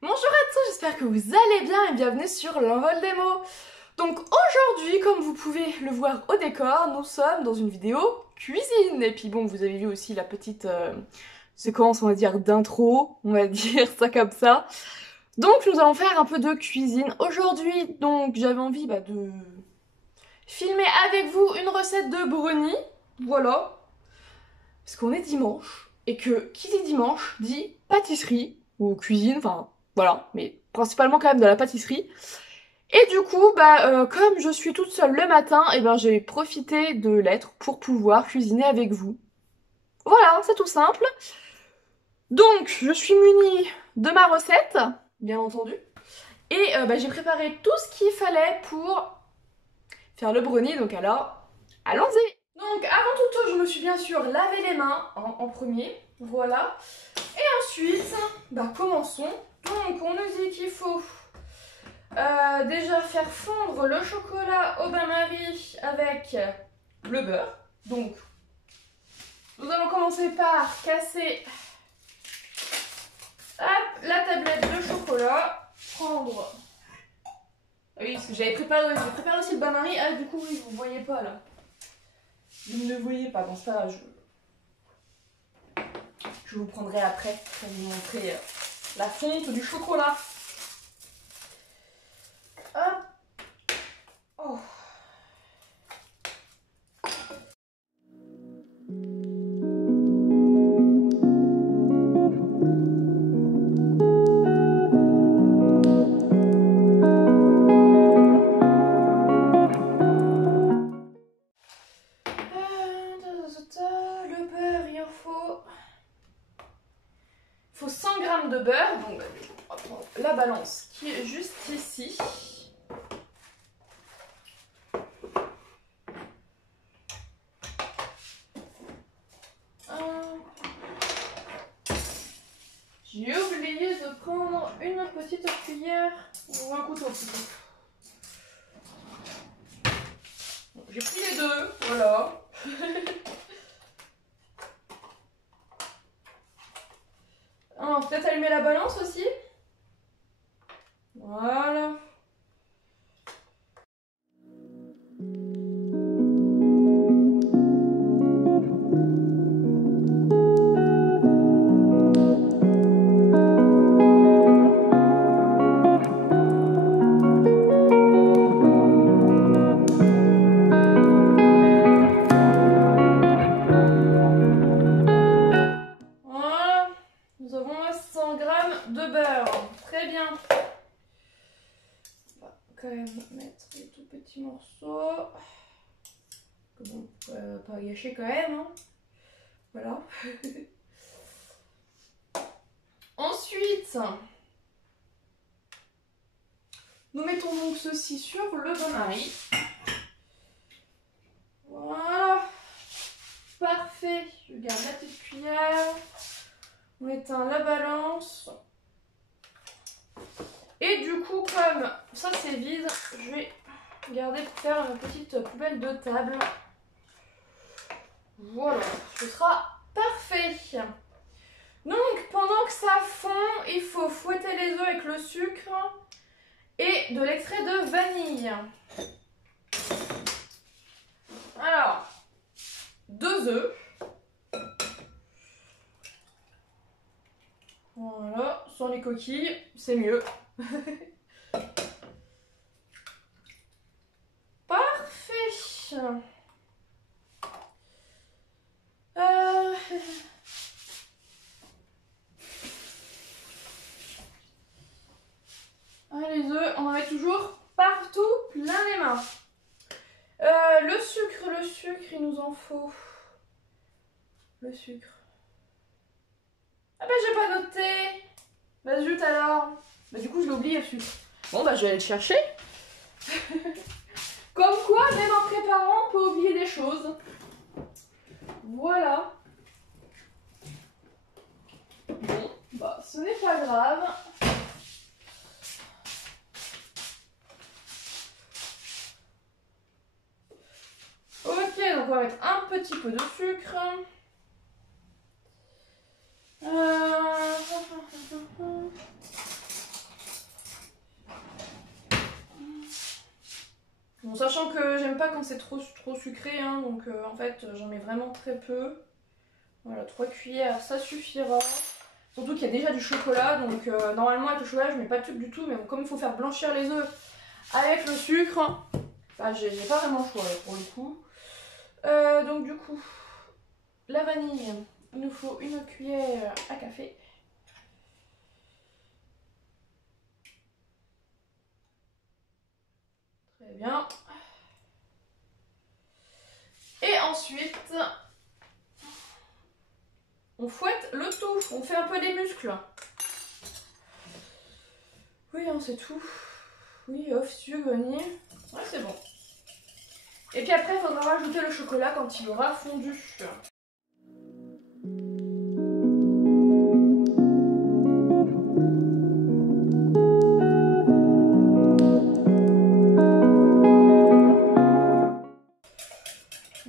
Bonjour à tous, j'espère que vous allez bien et bienvenue sur l'envol des mots. Donc aujourd'hui, comme vous pouvez le voir au décor, nous sommes dans une vidéo cuisine. Et puis bon, vous avez vu aussi la petite séquence, on va dire, d'intro, on va dire ça comme ça. Donc nous allons faire un peu de cuisine. Aujourd'hui, donc j'avais envie de filmer avec vous une recette de brownie. Voilà. Parce qu'on est dimanche, et que qui dit dimanche dit pâtisserie, ou cuisine, enfin voilà, mais principalement quand même de la pâtisserie. Et du coup, comme je suis toute seule le matin, et ben j'ai profité de l'être pour pouvoir cuisiner avec vous. Voilà, c'est tout simple. Donc, je suis munie de ma recette, bien entendu, et j'ai préparé tout ce qu'il fallait pour faire le brownie, donc alors, allons-y. Donc, avant toute chose, je me suis bien sûr lavé les mains en premier, voilà. Et ensuite, commençons. Donc, on nous dit qu'il faut déjà faire fondre le chocolat au bain-marie avec le beurre. Donc, nous allons commencer par casser la tablette de chocolat, prendre... Ah oui, parce que j'ai préparé aussi le bain-marie. Ah, du coup, oui, vous ne voyez pas là. Vous ne le voyez pas, bon, c'est pas grave, je vous prendrai après pour vous montrer la fonte du chocolat. Hop. Oh. Le beurre, il en faut 100 g de beurre. Donc, on va prendre la balance qui est juste ici. J'ai oublié de prendre une petite cuillère ou un couteau plutôt. J'ai pris les deux, voilà. On va peut-être allumer la balance aussi. Voilà. Voilà. Nous avons 100 g de beurre. Très bien. On va quand même mettre des tout petits morceaux. Bon, pas gâcher quand même. Hein. Voilà. Ensuite, nous mettons donc ceci sur le bain-marie. Voilà. Parfait. Je garde la petite cuillère. On éteint la balance. Et du coup, comme ça c'est vide, je vais garder pour faire une petite poubelle de table. Voilà, ce sera parfait. Donc, pendant que ça fond, il faut fouetter les œufs avec le sucre et de l'extrait de vanille. Alors, 2 œufs. Voilà, sans les coquilles, c'est mieux. Parfait. Les œufs, on en met toujours partout, plein les mains. Le sucre, il nous en faut. Le sucre. Ah j'ai pas noté. Zut alors. Du coup je l'ai oublié le sucre. Bon je vais aller le chercher. Comme quoi, même en préparant, on peut oublier des choses. Voilà. Bon, ce n'est pas grave. Ok, donc on va mettre un petit peu de sucre. Bon, sachant que j'aime pas quand c'est trop sucré, hein, donc en fait j'en mets vraiment très peu. Voilà, 3 cuillères, ça suffira. Surtout qu'il y a déjà du chocolat, donc normalement avec le chocolat je mets pas de sucre du tout, mais bon, comme il faut faire blanchir les œufs avec le sucre, bah, j'ai pas vraiment le choix pour le coup. Donc du coup, la vanille, il nous faut une cuillère à café. Très bien. Et ensuite, on fouette le tout, on fait un peu des muscles. Oui, hein, c'est tout. Oui, off, sucre, vanille. Ouais, c'est bon. Et puis après, il faudra rajouter le chocolat quand il aura fondu.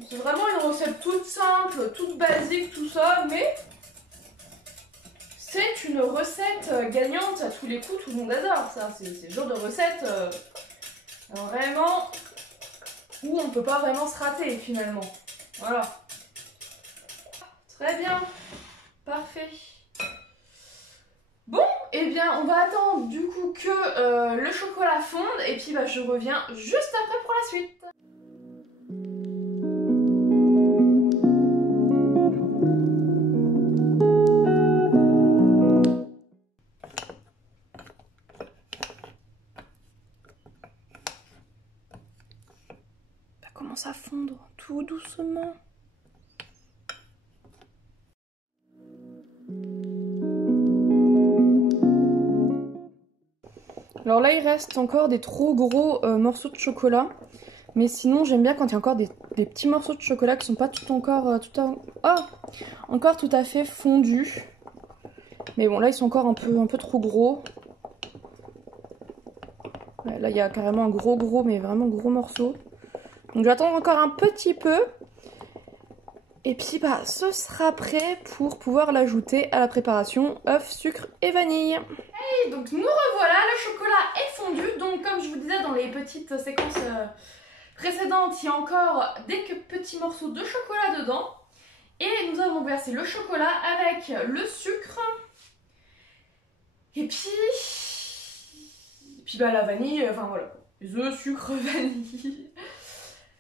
C'est vraiment une recette toute simple, toute basique, tout ça, mais c'est une recette gagnante à tous les coups, tout le monde adore ça. C'est le genre de recette vraiment où on peut pas vraiment se rater finalement. Voilà. Très bien, parfait. Bon, et eh bien on va attendre du coup que le chocolat fonde et puis bah, je reviens juste après pour la suite. Ça commence à fondre tout doucement. Alors là il reste encore des trop gros morceaux de chocolat. Mais sinon j'aime bien quand il y a encore des petits morceaux de chocolat qui sont pas tout encore encore tout à fait fondus. Mais bon là ils sont encore un peu trop gros. Ouais, là il y a carrément un gros mais vraiment gros morceau. Donc j'attends encore un petit peu. Et puis bah ce sera prêt pour pouvoir l'ajouter à la préparation œufs, sucre et vanille. Hey, donc nous revoilà, le chocolat est fondu. Donc comme je vous disais dans les petites séquences précédentes, il y a encore des petits morceaux de chocolat dedans. Et nous avons versé le chocolat avec le sucre. Et puis bah la vanille, enfin voilà, les œufs, sucre, vanille.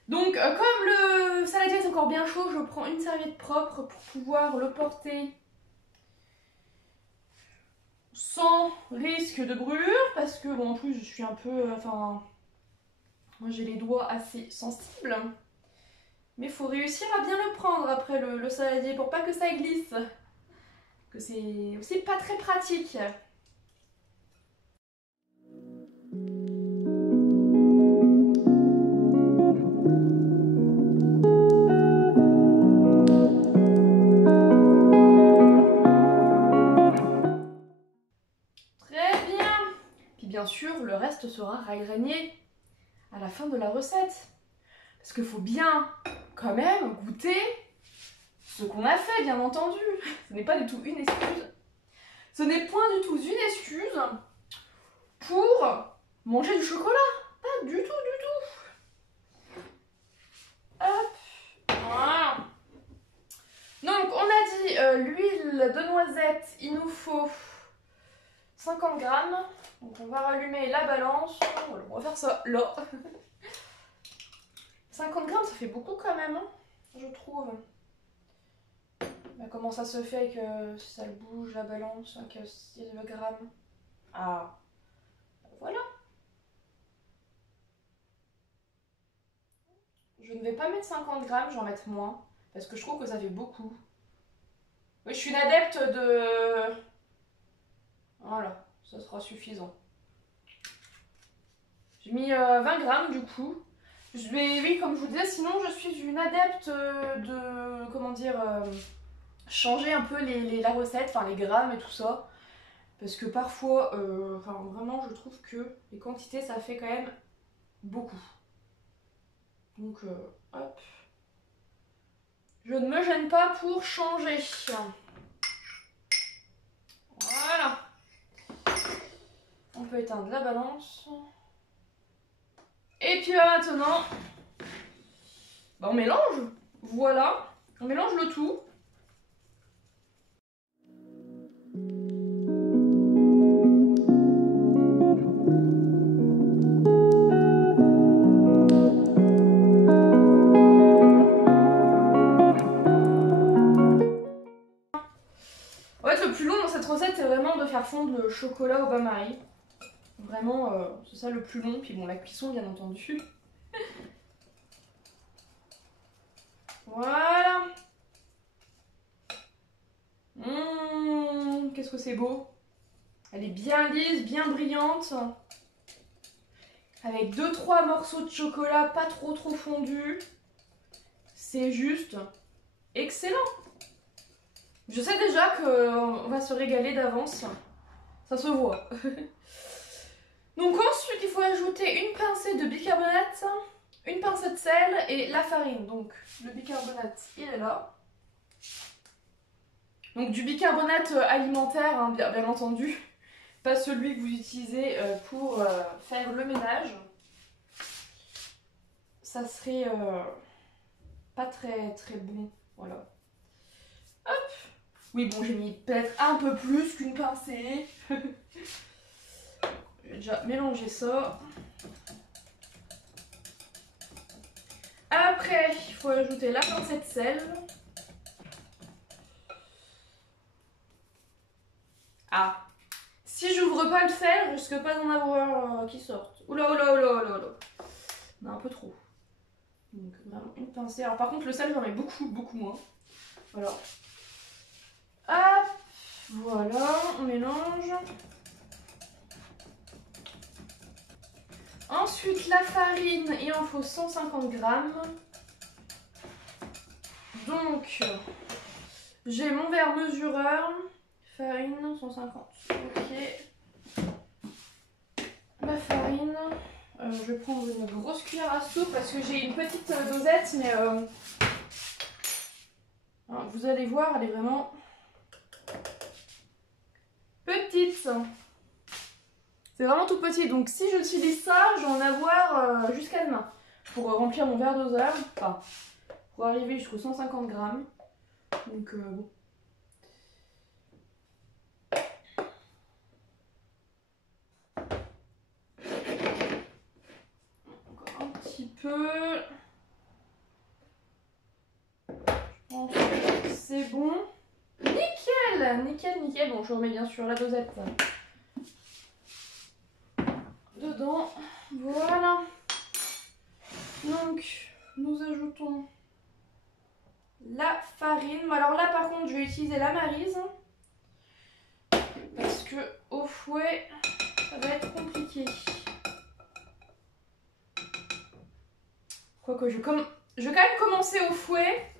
Donc comme le saladier est encore bien chaud, je prends une serviette propre pour pouvoir le porter sans risque de brûlure. Parce que bon en plus je suis un peu, enfin, moi j'ai les doigts assez sensibles. Mais il faut réussir à bien le prendre après le saladier pour pas que ça glisse. Que c'est aussi pas très pratique. Bien sûr, le reste sera ragrainé à la fin de la recette. Parce qu'il faut bien, quand même, goûter ce qu'on a fait, bien entendu. Ce n'est pas du tout une excuse. Ce n'est point du tout une excuse pour manger du chocolat. Pas du tout. Hop. Voilà. Donc, on a dit l'huile de noisette, il nous faut 50 grammes. Donc on va rallumer la balance. On va faire ça là. 50 grammes, ça fait beaucoup quand même, hein, je trouve. Bah, comment ça se fait que ça bouge la balance, hein, que 6 grammes? Ah, voilà. Je ne vais pas mettre 50 grammes, je vais en mettre moins. Parce que je trouve que ça fait beaucoup. Oui, je suis une adepte de... Voilà, ça sera suffisant. J'ai mis 20 grammes du coup. Oui, comme je vous disais, sinon je suis une adepte de, comment dire, changer un peu la recette, enfin les grammes et tout ça. Parce que parfois, enfin vraiment je trouve que les quantités ça fait quand même beaucoup. Donc hop. Je ne me gêne pas pour changer. Voilà. On peut éteindre la balance. Et puis maintenant, on mélange. Voilà, on mélange le tout. En fait, le plus long dans cette recette, c'est vraiment de faire fondre le chocolat au bain-marie. Vraiment, c'est ça le plus long. Puis bon, la cuisson, bien entendu. Voilà. Qu'est-ce que c'est beau. Elle est bien lisse, bien brillante. Avec 2-3 morceaux de chocolat pas trop fondus. C'est juste excellent. Je sais déjà qu'on va se régaler d'avance. Ça se voit. Donc ensuite, il faut ajouter une pincée de bicarbonate, une pincée de sel et la farine. Donc le bicarbonate, il est là. Donc du bicarbonate alimentaire, hein, bien entendu. Pas celui que vous utilisez pour faire le ménage. Ça serait pas très bon. Voilà. Hop. Oui, bon, j'ai mis peut-être un peu plus qu'une pincée. Je vais déjà mélanger ça. Après, il faut ajouter la pincée de sel. Ah. Si j'ouvre pas le sel, je risque pas d'en avoir qui sortent. Oula, oula, oula, oula, oula. On a un peu trop. Donc vraiment une pincée. Alors par contre le sel j'en mets beaucoup moins. Voilà. Hop, voilà, on mélange. Ensuite la farine, il en faut 150 grammes. Donc j'ai mon verre mesureur. Farine 150. Ok. La farine. Je vais prendre une grosse cuillère à soupe parce que j'ai une petite dosette, mais vous allez voir, elle est vraiment petite. C'est vraiment tout petit, donc si j'utilise ça, je vais en avoir jusqu'à demain. Pour remplir mon verre doseur, enfin, pour arriver jusqu'aux 150 grammes. Donc bon. Encore un petit peu. Je pense que c'est bon. Nickel, nickel, nickel. Bon, je remets bien sûr la dosette dedans. Voilà. Donc, nous ajoutons la farine. Alors là, par contre, je vais utiliser la Maryse. Parce que au fouet, ça va être compliqué. Quoique, je vais quand même commencer au fouet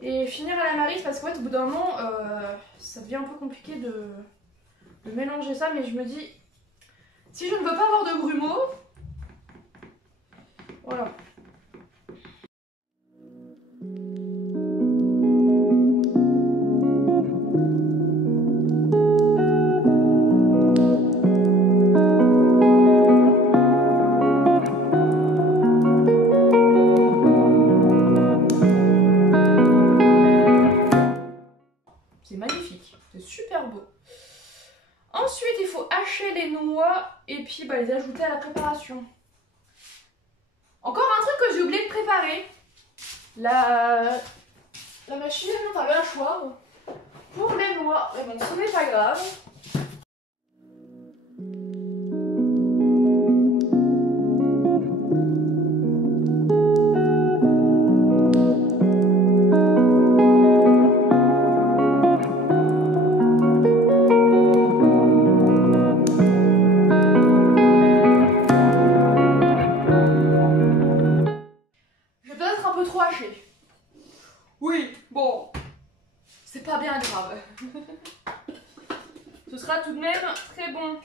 et finir à la Maryse parce qu'en fait, au bout d'un moment, ça devient un peu compliqué de mélanger ça. Mais je me dis, si je ne veux pas avoir de grumeaux, voilà. C'est magnifique, c'est super beau. Ensuite, il faut hacher les noix et puis les ajouter à la préparation. Encore un truc que j'ai oublié de préparer. La machine, enfin le hachoir pour les noix. Mais bon, ce n'est pas grave. Oui, bon, c'est pas bien grave. Ce sera tout de même très bon.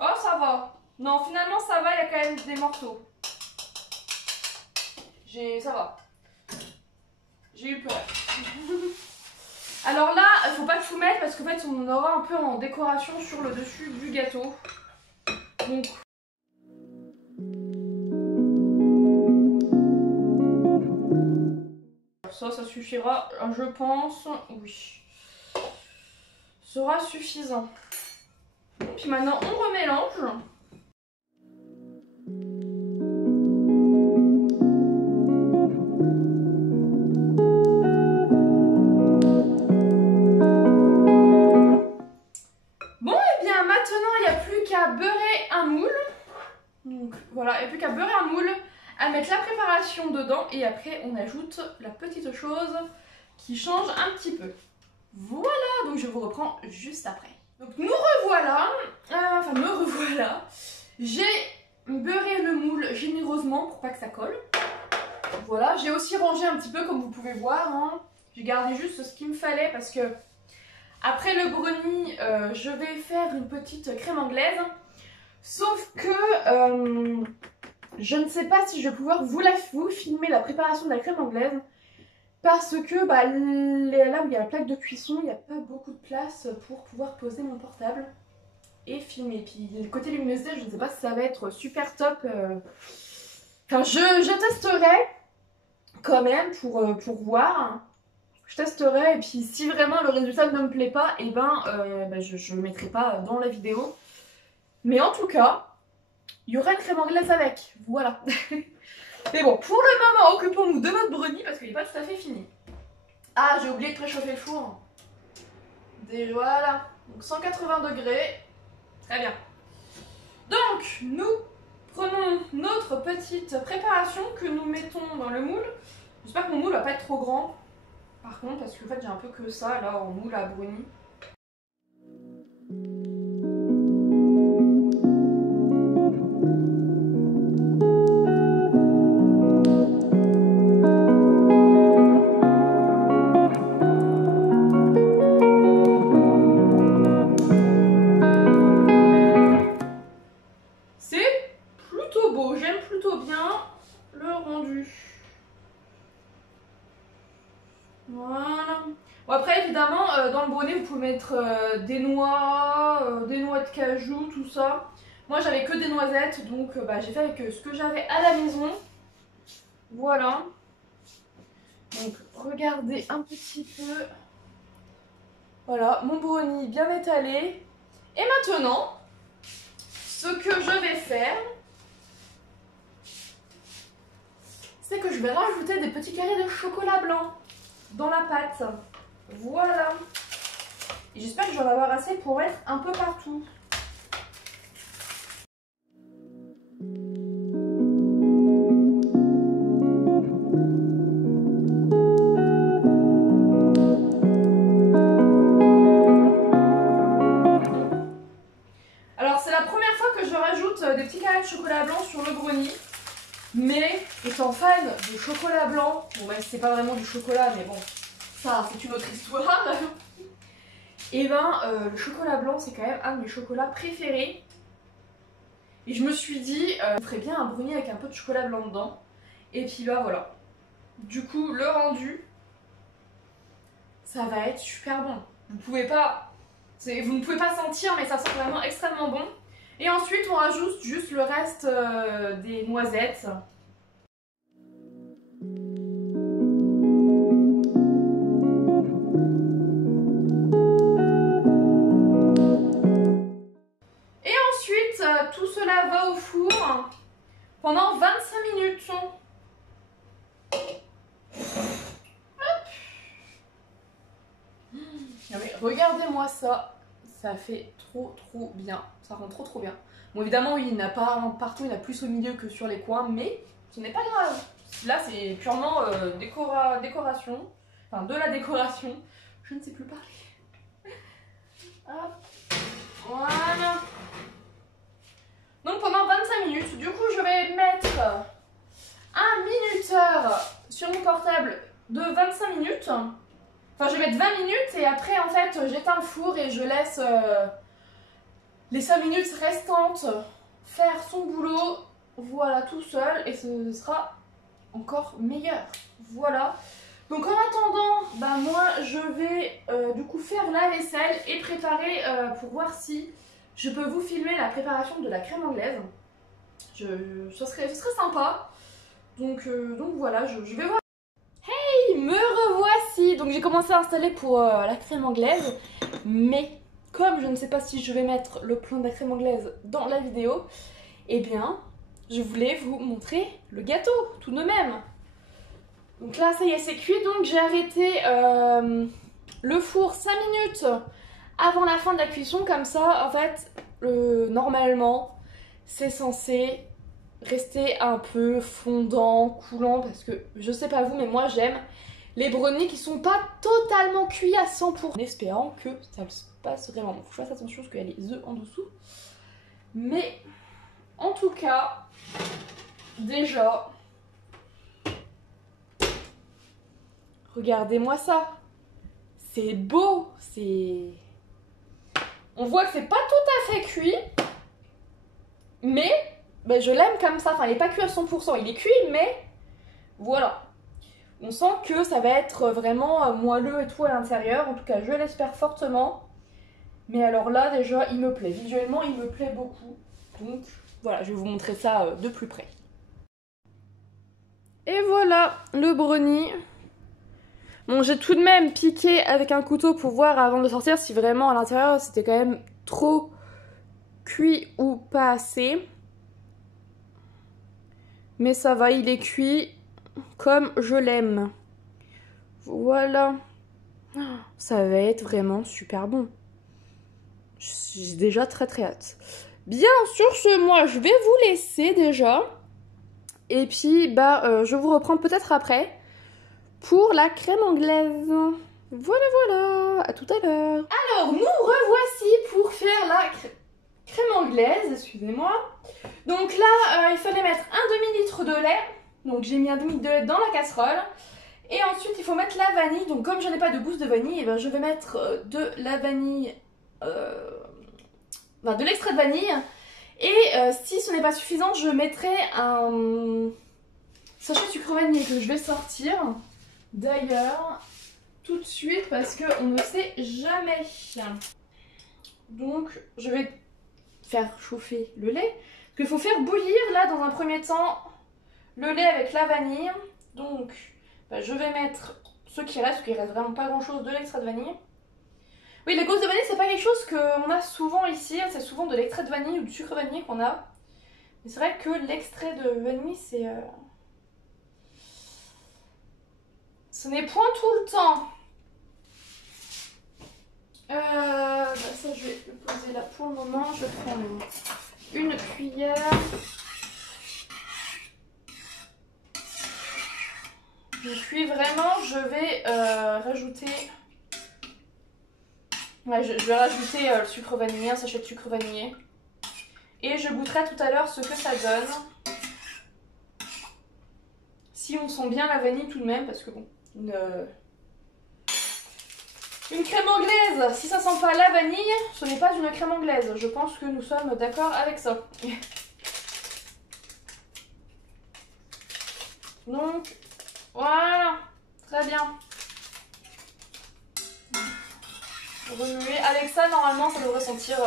Oh, ça va. Non, finalement, ça va, il y a quand même des morceaux. Ça va. J'ai eu peur. Alors là, il faut pas tout mettre parce qu'en fait, on en aura un peu en décoration sur le dessus du gâteau. Donc... ça suffira, je pense. Oui. Sera suffisant. Puis maintenant, on remélange. Bon, et bien maintenant, il n'y a plus qu'à beurrer un moule. Donc voilà, il n'y a plus qu'à beurrer un moule, à mettre la préparation dedans et après on ajoute la petite chose qui change un petit peu. Voilà, donc je vous reprends juste après. Donc nous revoilà, me revoilà. J'ai beurré le moule généreusement pour pas que ça colle. Voilà, j'ai aussi rangé un petit peu comme vous pouvez voir. Hein. J'ai gardé juste ce qu'il me fallait parce que après le brownie, je vais faire une petite crème anglaise. Sauf que je ne sais pas si je vais pouvoir vous filmer la préparation de la crème anglaise. Parce que là où il y a la plaque de cuisson, il n'y a pas beaucoup de place pour pouvoir poser mon portable et filmer. Puis le côté luminosité, je ne sais pas si ça va être super top. Enfin, je testerai quand même pour voir. Je testerai et puis si vraiment le résultat ne me plaît pas, et je ne le mettrai pas dans la vidéo. Mais en tout cas, il y aura une crème anglaise avec. Voilà. Mais bon, pour le moment, occupons-nous de notre brownie parce qu'il n'est pas tout à fait fini. Ah, j'ai oublié de préchauffer le four. Voilà. Donc 180 degrés. Très bien. Donc, nous prenons notre petite préparation que nous mettons dans le moule. J'espère que mon moule va pas être trop grand. Par contre, parce qu'en fait, j'ai un peu que ça là en moule à brownie. Voilà. Bon après évidemment dans le brownie vous pouvez mettre des noix de cajou, tout ça. Moi j'avais que des noisettes donc j'ai fait avec ce que j'avais à la maison. Voilà. Donc regardez un petit peu. Voilà mon brownie bien étalé. Et maintenant ce que je vais faire, c'est que je vais rajouter des petits carrés de chocolat blanc dans la pâte. Voilà. Et j'espère que j'en vais avoir assez pour mettre un peu partout. Alors c'est la première fois que je rajoute des petits carrés de chocolat blanc sur le brownie. Mais étant fan de chocolat blanc, bon même si c'est pas vraiment du chocolat, mais bon, ça c'est une autre histoire. Et le chocolat blanc c'est quand même un de mes chocolats préférés. Et je me suis dit, je ferais bien un brownie avec un peu de chocolat blanc dedans. Et puis voilà. Du coup le rendu, ça va être super bon. Vous ne pouvez pas sentir mais ça sent vraiment extrêmement bon. Et ensuite on rajoute juste le reste des noisettes. Et ensuite tout cela va au four pendant 25 minutes. Regardez-moi ça. Ça fait trop bien. Ça rend trop bien. Bon évidemment oui, il n'y en a pas partout, il y en a plus au milieu que sur les coins, mais ce n'est pas grave. Là c'est purement décoration. Enfin de la décoration. Je ne sais plus parler. Hop. Voilà. Donc pendant 25 minutes, du coup je vais mettre un minuteur sur mon portable de 25 minutes. Enfin, je vais mettre 20 minutes et après, en fait, j'éteins le four et je laisse les 5 minutes restantes faire son boulot, voilà, tout seul, et ce sera encore meilleur. Voilà. Donc, en attendant, moi, je vais du coup faire la vaisselle et préparer pour voir si je peux vous filmer la préparation de la crème anglaise. Ce serait sympa. Donc voilà, je vais voir. me revoici. Donc j'ai commencé à installer pour la crème anglaise, mais comme je ne sais pas si je vais mettre le plan de la crème anglaise dans la vidéo, eh bien je voulais vous montrer le gâteau tout de même. Donc là ça y est, c'est cuit, donc j'ai arrêté le four 5 minutes avant la fin de la cuisson, comme ça en fait normalement c'est censé rester un peu fondant, coulant, parce que je sais pas vous mais moi j'aime les brownies qui sont pas totalement cuits à 100%, en espérant que ça se passe vraiment. Faut que je fasse attention parce qu'il y a les œufs en dessous, mais en tout cas déjà regardez-moi ça, c'est beau, on voit que c'est pas tout à fait cuit, mais ben, je l'aime comme ça. Enfin, il n'est pas cuit à 100%, il est cuit, mais voilà. On sent que ça va être vraiment moelleux et tout à l'intérieur. En tout cas, je l'espère fortement. Mais alors là, déjà, il me plaît. Visuellement, il me plaît beaucoup. Donc, voilà, je vais vous montrer ça de plus près. Et voilà, le brownie. Bon, j'ai tout de même piqué avec un couteau pour voir avant de sortir si vraiment à l'intérieur, c'était quand même trop cuit ou pas assez. Mais ça va, il est cuit comme je l'aime. Voilà. Ça va être vraiment super bon. J'ai déjà très hâte. Bien, sur ce, moi, je vais vous laisser déjà. Et puis, je vous reprends peut-être après pour la crème anglaise. Voilà. À tout à l'heure. Alors, nous revoici pour faire la crème anglaise, excusez-moi. Donc là, il fallait mettre un demi-litre de lait. Donc j'ai mis un demi-litre de lait dans la casserole. Et ensuite, il faut mettre la vanille. Donc comme je n'ai pas de gousse de vanille, eh ben, je vais mettre de la vanille, de l'extrait de vanille. Et si ce n'est pas suffisant, je mettrai un sachet de sucre vanillé que je vais sortir. D'ailleurs, tout de suite parce qu'on ne sait jamais. Donc je vais faire chauffer le lait. Parce qu'il faut faire bouillir là dans un premier temps le lait avec la vanille. Donc je vais mettre ce qui reste, parce qu'il reste vraiment pas grand chose de l'extrait de vanille. Oui, la gousse de vanille c'est pas quelque chose qu'on a souvent ici, c'est souvent de l'extrait de vanille ou du sucre vanillé qu'on a. Mais c'est vrai que l'extrait de vanille c'est... ce n'est point tout le temps. Ça je vais le poser là pour le moment, je prends une cuillère. Et puis vraiment je vais rajouter... Ouais, je vais rajouter le sucre vanillé, un sachet de sucre vanillé. Et je goûterai tout à l'heure ce que ça donne. Si on sent bien la vanille tout de même, parce que bon, une crème anglaise, si ça sent pas la vanille, ce n'est pas une crème anglaise. Je pense que nous sommes d'accord avec ça. Donc, voilà, très bien. Remuer. Avec ça, normalement, ça devrait sentir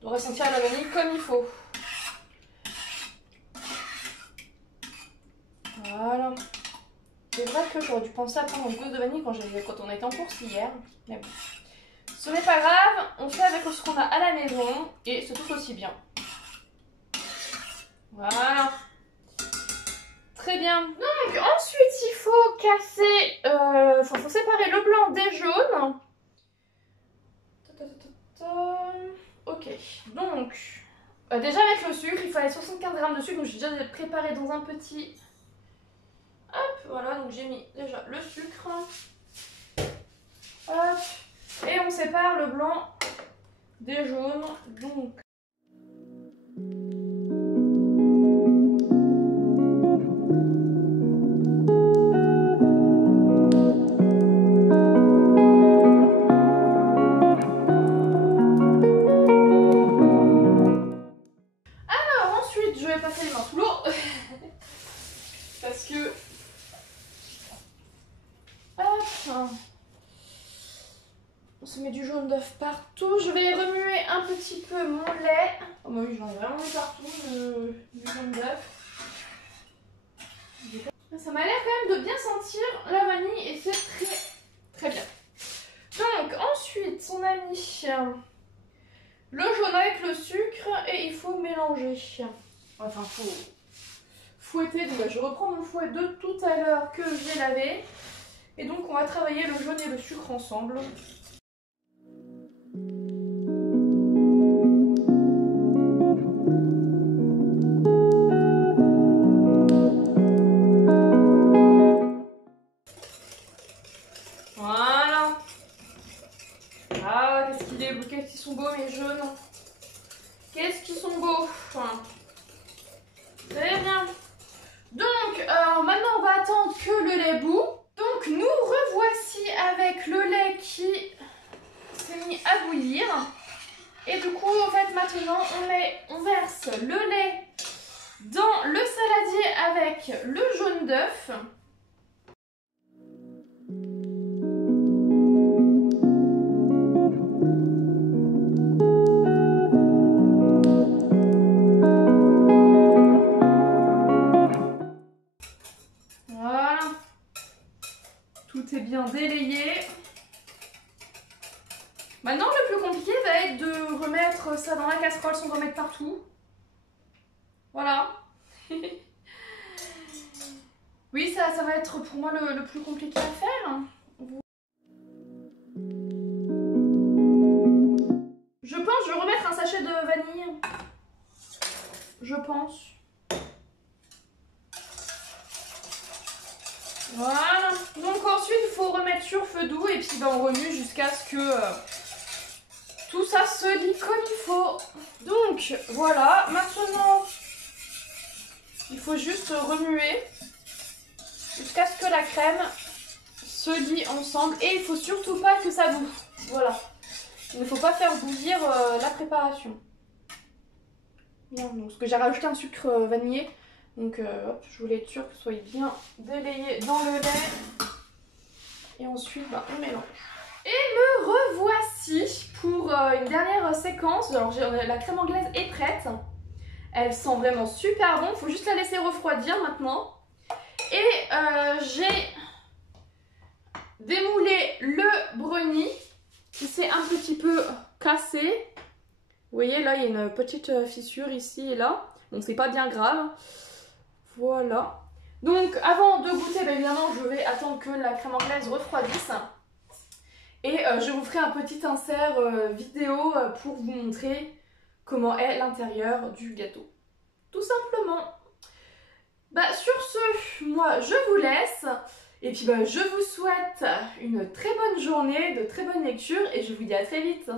la vanille comme il faut. Voilà. C'est vrai que j'aurais dû penser à prendre une gousse de vanille quand on était en course hier. Mais bon. Ce n'est pas grave, on fait avec ce qu'on a à la maison et c'est tout aussi bien. Voilà. Très bien. Donc ensuite il faut casser, faut séparer le blanc des jaunes. Ok, donc déjà avec le sucre, il fallait 75 g de sucre, donc j'ai déjà préparé dans un petit... Hop, voilà, donc j'ai mis déjà le sucre. Hop, et on sépare le blanc des jaunes, donc... passer les mains sous l'eau parce que hop, on se met du jaune d'œuf partout. Je vais remuer un petit peu mon lait. Oh bah oui, j'en ai vraiment mis partout du jaune d'œuf. Ça m'a l'air quand même de bien sentir la vanille et c'est très très bien. Donc ensuite on a mis le jaune avec le sucre et il faut mélanger. Enfin faut fouetter. Donc je reprends mon fouet de tout à l'heure que j'ai lavé. Et donc on va travailler le jaune et le sucre ensemble. Voilà. Ah, qu'est-ce qu'ils sont beaux mes jaunes. Qu'est-ce qu'ils sont beaux. Très bien. Donc, maintenant on va attendre que le lait bout. Donc, nous revoici avec le lait qui s'est mis à bouillir. Et du coup, en fait, maintenant, on verse le lait dans le saladier avec le jaune d'œuf. Voilà. Tout est bien délayé. Maintenant, le plus compliqué va être de remettre ça dans la casserole sans en mettre partout. Voilà. Oui, ça va être pour moi le plus compliqué à faire. Je pense que je vais remettre un sachet de vanille. Je pense. Voilà. Donc ensuite, il faut remettre sur feu doux et puis on remue jusqu'à ce que tout ça se lie comme il faut. Donc voilà. Maintenant, il faut juste remuer jusqu'à ce que la crème se lie ensemble. Et il faut surtout pas que ça bouffe. Voilà. Il ne faut pas faire bouillir la préparation. Bien, donc, parce que j'ai rajouté un sucre vanillé. Donc hop, je voulais être sûre que ce soit bien délayé dans le lait. Et ensuite, on mélange. Et me revoici pour une dernière séquence. Alors la crème anglaise est prête. Elle sent vraiment super bon. Il faut juste la laisser refroidir maintenant. Et j'ai démoulé le brownie qui s'est un petit peu cassé. Vous voyez là, il y a une petite fissure ici et là. Donc c'est pas bien grave. Voilà. Donc avant de goûter, évidemment, je vais attendre que la crème anglaise refroidisse. Et je vous ferai un petit insert vidéo pour vous montrer comment est l'intérieur du gâteau. Tout simplement. Sur ce, moi je vous laisse. Et puis je vous souhaite une très bonne journée, de très bonnes lectures et je vous dis à très vite.